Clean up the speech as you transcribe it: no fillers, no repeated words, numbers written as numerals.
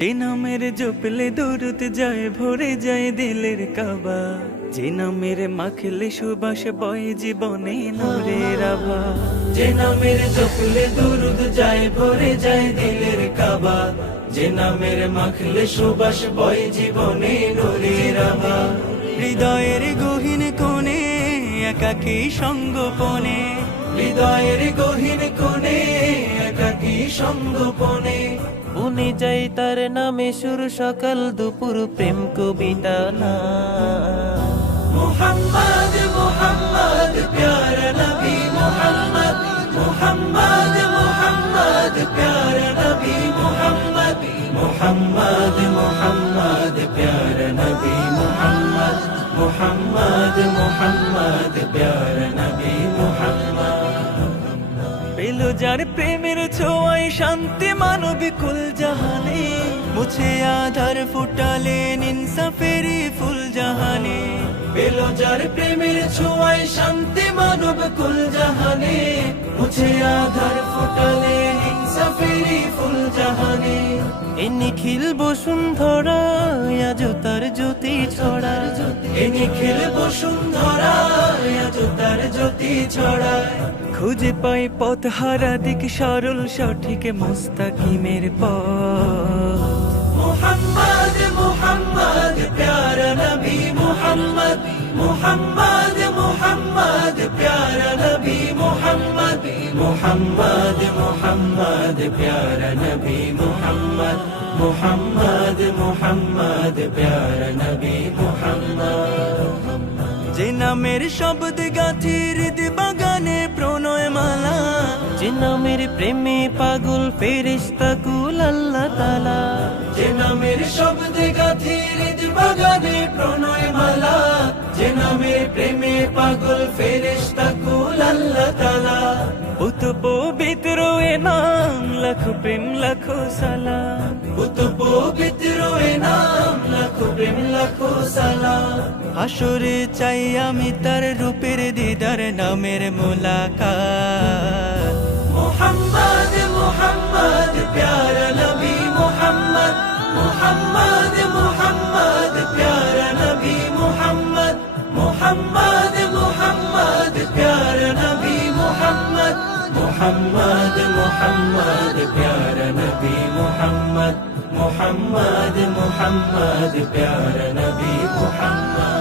যে নামের জপলে দূরত যায় ভরে যায় দিলের কাবা, যে নামের মাখলে সুবাস বয় জীবনে নূরের আভা। যে নামের জপলে দুরুদ যায় ভরে যায় দিলের কাবা, যে নামের মাখলে সুবাস বয় জীবনে নূরের আভা। হৃদয়ের গহীন কোণে একাকী সঙ্গোপনে, হৃদয়ের গহীন কোণে একাকী সঙ্গোপনে, বনে যাই তার নামে সুর সকাল দুপুর প্রেম কবিতা না। মুহাম্মদ মুহাম্মদ প্যারা নবী মুহাম্মদ, মুহাম্মদ মুহাম্মদ প্যারা নবী মুহাম্মদ, মুহাম্মদ মুহাম্মদ প্যারা নবী মুহাম্মদ, মুহাম্মদ মুহাম্মদ প্যারা নবী মুহাম্মদ। পেল যার প্রেমের ছোঁয়ায় শান্তি মানবিক কুল জাহানে, মুছে আধার ফুটালেন ইনসাফেরি ফুল জাহানে। পেল যার প্রেমের ছোঁয়ায় শান্তি মানব কুল জাহানে, মুছে আধার ফুটালে ইনসাফেরি ফুল জাহানে। এ নিখিল বসুন্ধরা আজ তার জ্যোতি ছড়া, এ নিখিল বসুন্ধরা আজ তার জ্যোতি ছড়ায়। খুঁজে পাই পথ হারা দিক সরল সঠিক মুস্তাকিমের পথ। মুহাম্মদ মুহাম্মদ প্যারা নবী মুহাম্মদ, মুহাম্মদ মুহাম্মদ প্যারা নবী মুহাম্মদ, মুহাম্মদ মুহাম্মদ প্যারা নবী মুহাম্মদ, মুহাম্মদ মুহাম্মদ প্যারা নবী মুহাম্মদ। যে নামের শব্দ গাথি হৃদ বাগানে প্রণয় মালা, যে নামের প্রেমে পাগল ফেরেশতা কুল আল্লাহ তাআলা। যে নামের শব্দে গাথি হৃদ বাগানে প্রণয় মালা, যে নামের প্রেমে পাগল ফেরেশতা কুল আল্লাহ তাআলা। পুত পবিত্র এ নাম লাখো প্রেম লাখো সালাম, পুত পবিত্র এ নাম লাখো প্রেম লাখো সালাম। হাসরে চাই আমি তার রূপের দিদার নামের মুলাকাত। মুহাম্মদ মুহাম্মদ প্যারা নবী মুহাম্মদ, মুহাম্মদ মুহাম্মদ প্যারা নবী মুহাম্মদ, মুহাম্মদ মুহাম্মদ প্যারা নবী মুহাম্মদ, মুহাম্মদ মুহাম্মদ প্যারা নবী মুহাম্মদ, মুহাম্মদ মুহাম্মদ প্যারা নবী মুহাম্মদ।